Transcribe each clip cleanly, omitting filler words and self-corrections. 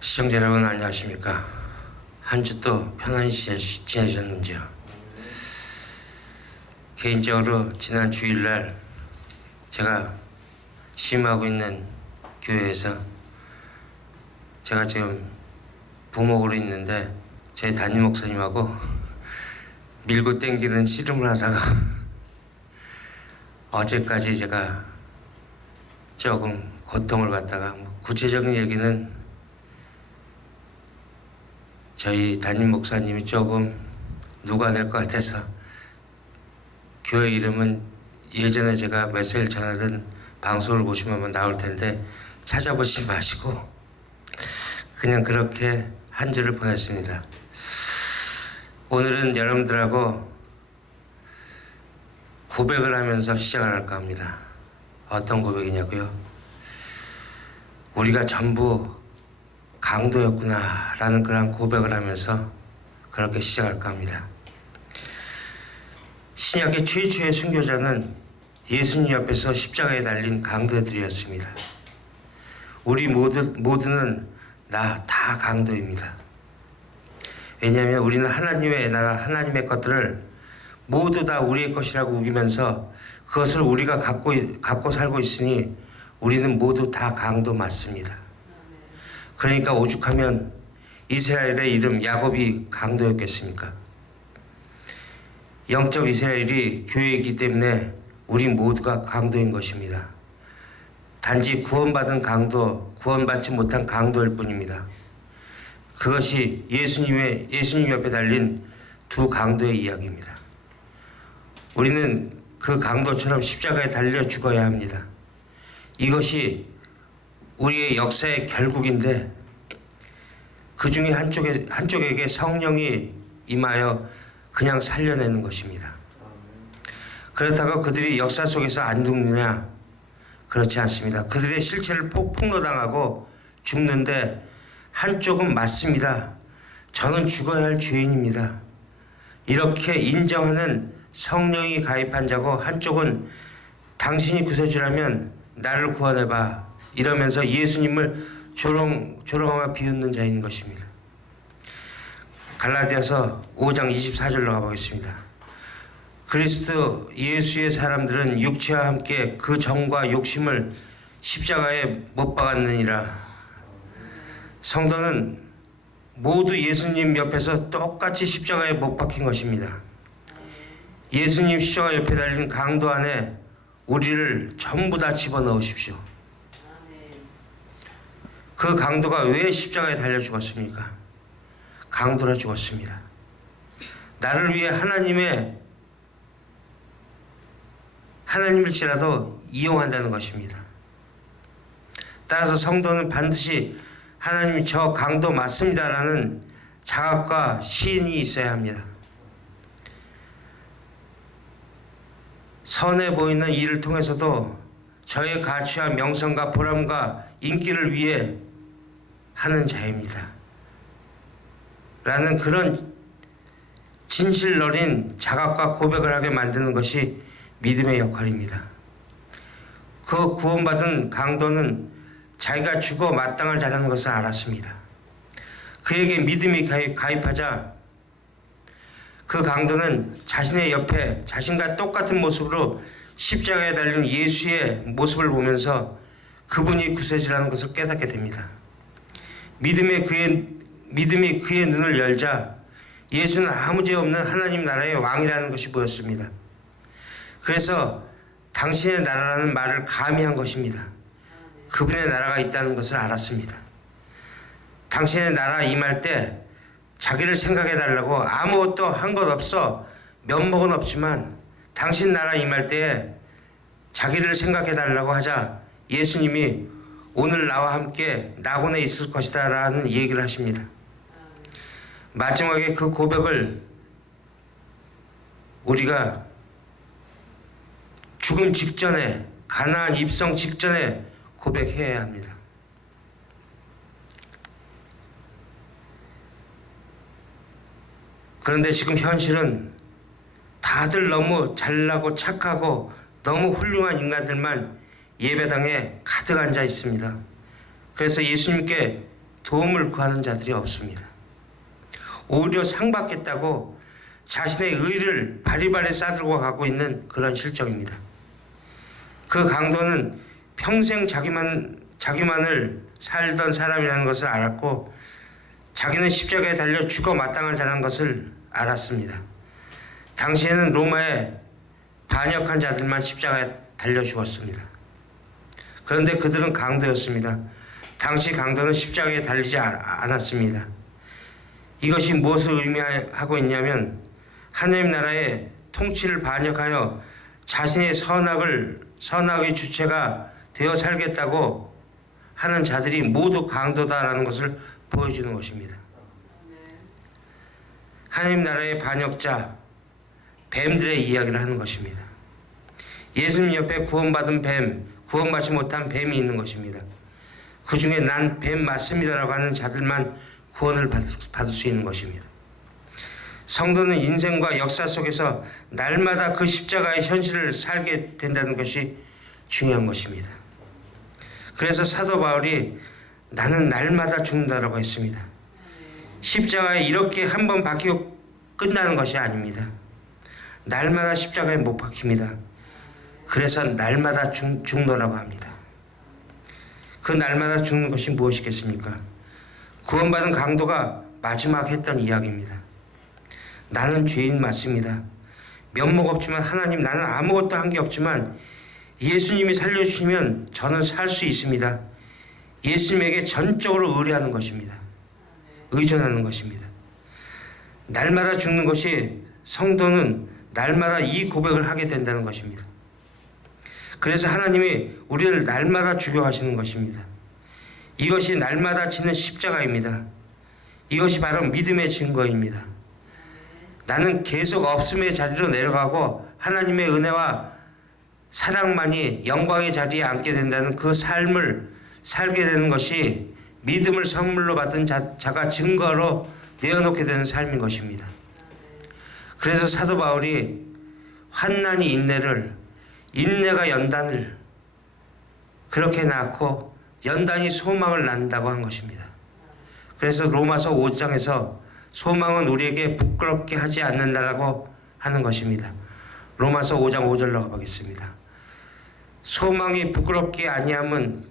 시청자 여러분 안녕하십니까? 한 주 또 편안히 지내셨는지요? 개인적으로 지난 주일날 제가 심하고 있는 교회에서 제가 지금 부목으로 있는데 저희 담임 목사님하고 밀고 땡기는 씨름을 하다가 어제까지 제가 조금 고통을 받다가 구체적인 얘기는 저희 담임 목사님이 조금 누가 될 것 같아서 교회 이름은 예전에 제가 메시지를 전하던 방송을 보시면 나올 텐데 찾아보지 마시고 그냥 그렇게 한 주를 보냈습니다. 오늘은 여러분들하고 고백을 하면서 시작을 할까 합니다. 어떤 고백이냐고요? 우리가 전부 강도였구나 라는 그런 고백을 하면서 그렇게 시작할까 합니다. 신약의 최초의 순교자는 예수님 옆에서 십자가에 달린 강도들이었습니다. 우리 모두는 다 강도입니다. 왜냐하면 우리는 하나님의 나라, 하나님의 것들을 모두 다 우리의 것이라고 우기면서 그것을 우리가 갖고 살고 있으니 우리는 모두 다 강도 맞습니다. 그러니까 오죽하면 이스라엘의 이름 야곱이 강도였겠습니까? 영적 이스라엘이 교회이기 때문에 우리 모두가 강도인 것입니다. 단지 구원받은 강도, 구원받지 못한 강도일 뿐입니다. 그것이 예수님 옆에 달린 두 강도의 이야기입니다. 우리는 그 강도처럼 십자가에 달려 죽어야 합니다. 이것이 우리의 역사의 결국인데 그 중에 한쪽에게 성령이 임하여 그냥 살려내는 것입니다. 그렇다고 그들이 역사 속에서 안 죽느냐? 그렇지 않습니다. 그들의 실체를 폭로당하고 죽는데 한쪽은 맞습니다. 저는 죽어야 할 죄인입니다. 이렇게 인정하는 성령이 가입한 자고 한쪽은 당신이 구세주라면 나를 구원해봐 이러면서 예수님을 조롱하며 비웃는 자인 것입니다. 갈라디아서 5장 24절로 가보겠습니다. 그리스도 예수의 사람들은 육체와 함께 그 정과 욕심을 십자가에 못 박았느니라. 성도는 모두 예수님 옆에서 똑같이 십자가에 못 박힌 것입니다. 예수님 십자가 옆에 달린 강도 안에 우리를 전부 다 집어넣으십시오. 그 강도가 왜 십자가에 달려 죽었습니까? 강도라 죽었습니다. 나를 위해 하나님일지라도 이용한다는 것입니다. 따라서 성도는 반드시 하나님이 저 강도 맞습니다라는 자각과 시인이 있어야 합니다. 선해 보이는 일을 통해서도 저의 가치와 명성과 보람과 인기를 위해 하는 자입니다. 라는 그런 진실 어린 자각과 고백을 하게 만드는 것이 믿음의 역할입니다. 그 구원받은 강도는 자기가 죽어 마땅을 자라는 것을 알았습니다. 그에게 믿음이 가입하자 그 강도는 자신의 옆에 자신과 똑같은 모습으로 십자가에 달린 예수의 모습을 보면서 그분이 구세주라는 것을 깨닫게 됩니다. 믿음이 그의 눈을 열자 예수는 아무 죄 없는 하나님 나라의 왕이라는 것이 보였습니다. 그래서 당신의 나라라는 말을 감히 한 것입니다. 그분의 나라가 있다는 것을 알았습니다. 당신의 나라 임할 때 자기를 생각해달라고 아무것도 한 것 없어 면목은 없지만 당신 나라 임할 때에 자기를 생각해달라고 하자 예수님이 오늘 나와 함께 낙원에 있을 것이다 라는 얘기를 하십니다. 마지막에 그 고백을 우리가 죽음 직전에 가나안 입성 직전에 고백해야 합니다. 그런데 지금 현실은 다들 너무 잘나고 착하고 너무 훌륭한 인간들만 예배당에 가득 앉아 있습니다. 그래서 예수님께 도움을 구하는 자들이 없습니다. 오히려 상받겠다고 자신의 의를 바리바리 싸들고 가고 있는 그런 실정입니다. 그 강도는 평생 자기만을 살던 사람이라는 것을 알았고 자기는 십자가에 달려 죽어 마땅한 자라는 것을 알았습니다. 당시에는 로마에 반역한 자들만 십자가에 달려 죽었습니다. 그런데 그들은 강도였습니다. 당시 강도는 십자가에 달리지 않았습니다. 이것이 무엇을 의미하고 있냐면 하나님 나라의 통치를 반역하여 자신의 선악의 주체가 되어 살겠다고 하는 자들이 모두 강도다라는 것을 보여주는 것입니다. 하나님 나라의 반역자, 뱀들의 이야기를 하는 것입니다. 예수님 옆에 구원받은 뱀, 구원받지 못한 뱀이 있는 것입니다. 그 중에 난 뱀 맞습니다라고 하는 자들만 구원을 받을 수 있는 것입니다. 성도는 인생과 역사 속에서 날마다 그 십자가의 현실을 살게 된다는 것이 중요한 것입니다. 그래서 사도 바울이 나는 날마다 죽는다라고 했습니다. 십자가에 이렇게 한 번 박히고 끝나는 것이 아닙니다. 날마다 십자가에 못 박힙니다. 그래서 날마다 죽노라고 합니다. 그 날마다 죽는 것이 무엇이겠습니까? 구원받은 강도가 마지막 했던 이야기입니다. 나는 죄인 맞습니다. 면목 없지만 하나님 나는 아무것도 한 게 없지만 예수님이 살려주시면 저는 살 수 있습니다. 예수님에게 전적으로 의뢰하는 것입니다. 의존하는 것입니다. 날마다 죽는 것이 성도는 날마다 이 고백을 하게 된다는 것입니다. 그래서 하나님이 우리를 날마다 죽여가시는 것입니다. 이것이 날마다 지는 십자가입니다. 이것이 바로 믿음의 증거입니다. 나는 계속 없음의 자리로 내려가고 하나님의 은혜와 사랑만이 영광의 자리에 앉게 된다는 그 삶을 살게 되는 것이 믿음을 선물로 받은 자가 증거로 내어놓게 되는 삶인 것입니다. 그래서 사도 바울이 환난이 인내가 연단을 그렇게 낳고 연단이 소망을 낳는다고 한 것입니다. 그래서 로마서 5장에서 소망은 우리에게 부끄럽게 하지 않는다라고 하는 것입니다. 로마서 5장 5절로 가보겠습니다. 소망이 부끄럽게 아니함은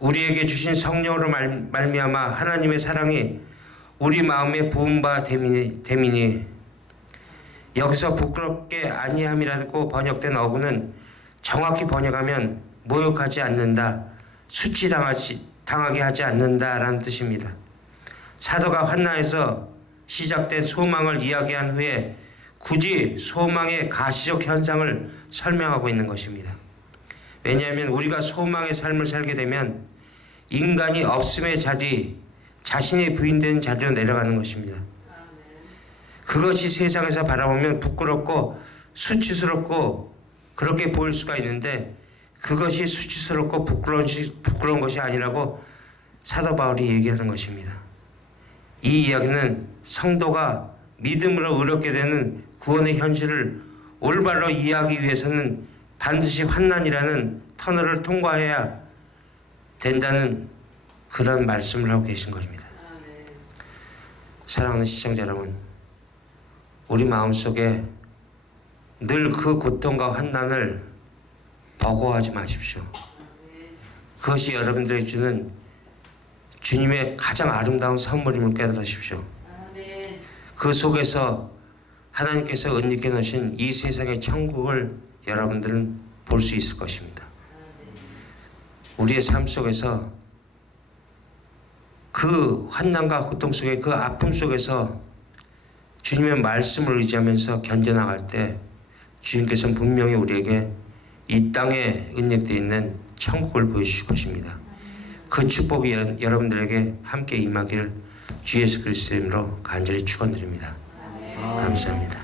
우리에게 주신 성령으로 말미암아 하나님의 사랑이 우리 마음에 부은 바 됨이니 여기서 부끄럽게 아니함이라고 번역된 어구는 정확히 번역하면 모욕하지 않는다, 수치당하게 하지 않는다라는 뜻입니다. 사도가 환난에서 시작된 소망을 이야기한 후에 굳이 소망의 가시적 현상을 설명하고 있는 것입니다. 왜냐하면 우리가 소망의 삶을 살게 되면 인간이 없음의 자리, 자신이 부인된 자리로 내려가는 것입니다. 그것이 세상에서 바라보면 부끄럽고 수치스럽고 그렇게 보일 수가 있는데 그것이 수치스럽고 부끄러운 것이 아니라고 사도 바울이 얘기하는 것입니다. 이 이야기는 성도가 믿음으로 의롭게 되는 구원의 현실을 올바로 이해하기 위해서는 반드시 환난이라는 터널을 통과해야 된다는 그런 말씀을 하고 계신 것입니다. 사랑하는 시청자 여러분, 우리 마음속에 늘 그 고통과 환난을 버거워하지 마십시오. 그것이 여러분들에게 주는 주님의 가장 아름다운 선물임을 깨달으십시오. 그 속에서 하나님께서 은닉해 놓으신 이 세상의 천국을 여러분들은 볼 수 있을 것입니다. 우리의 삶 속에서 그 환난과 고통 속에 그 아픔 속에서 주님의 말씀을 의지하면서 견뎌나갈 때 주님께서는 분명히 우리에게 이 땅에 은닉되어 있는 천국을 보여주실 것입니다. 그 축복이 여러분들에게 함께 임하기를 주 예수 그리스도의 이름으로 간절히 축원드립니다. 감사합니다.